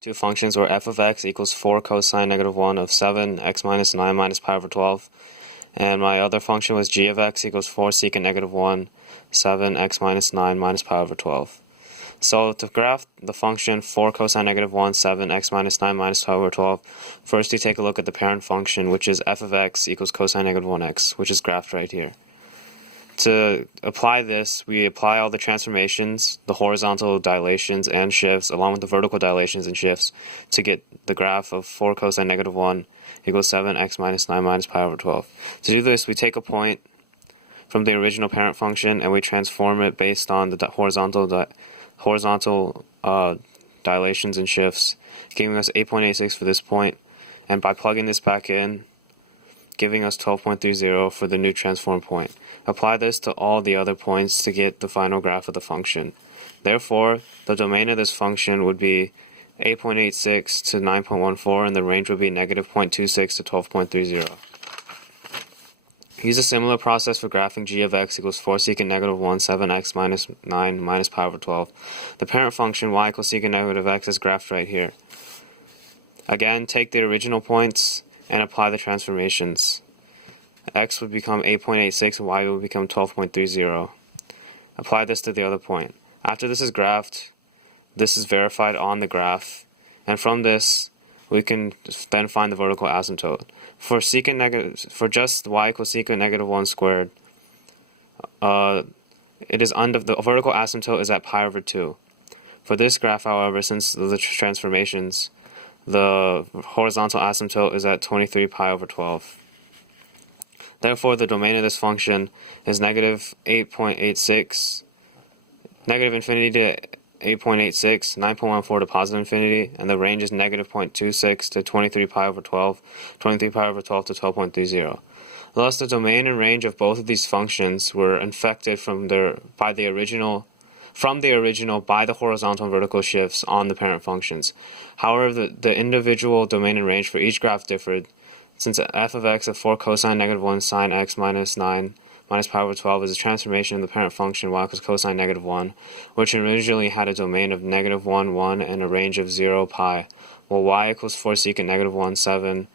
Two functions where f of x equals 4 cosine negative 1 of 7 x minus 9 minus pi over 12, and my other function was g of x equals 4 secant negative 1 7 x minus 9 minus pi over 12. So to graph the function 4 cosine negative 1 7 x minus 9 minus pi over 12, first we take a look at the parent function, which is f of x equals cosine negative 1x, which is graphed right here. To apply this, we apply all the transformations, the horizontal dilations and shifts, along with the vertical dilations and shifts, to get the graph of 4 cosine negative 1 equals 7 x minus 9 minus pi over 12. To do this, we take a point from the original parent function and we transform it based on the horizontal dilations and shifts, giving us 8.86 for this point, and by plugging this back in, giving us 12.30 for the new transform point. Apply this to all the other points to get the final graph of the function. Therefore, the domain of this function would be 8.86 to 9.14, and the range would be negative 0.26 to 12.30. Use a similar process for graphing g of x equals 4 secant negative 1 7 x minus 9 minus pi over 12. The parent function y equals secant negative x is graphed right here. Again, take the original points and apply the transformations. X would become 8.86 and y would become 12.30. Apply this to the other point. After this is graphed, this is verified on the graph, and from this we can then find the vertical asymptote. For just y equals secant negative 1 squared, it is the vertical asymptote is at pi over 2. For this graph, however, since the transformations, the horizontal asymptote is at 23 pi over 12. Therefore, the domain of this function is negative 8.86, negative infinity to 8.86, 9.14 to positive infinity, and the range is negative 0.26 to 23 pi over 12, 23 pi over 12 to 12.30. Thus, the domain and range of both of these functions were infected by the original by the horizontal and vertical shifts on the parent functions. However, the individual domain and range for each graph differed, since f of x of 4 cosine negative 1 sine x minus 9 minus pi over 12 is a transformation of the parent function y equals cosine negative 1, which originally had a domain of negative 1, 1, and a range of 0, pi, while y equals 4 secant negative 1, 7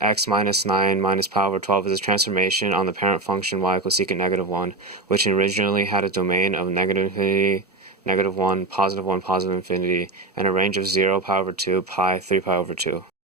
x minus 9 minus pi over 12 is a transformation on the parent function y equals secant negative 1, which originally had a domain of negative infinity, negative 1, positive infinity, and a range of 0, pi over 2, pi, 3 pi over 2.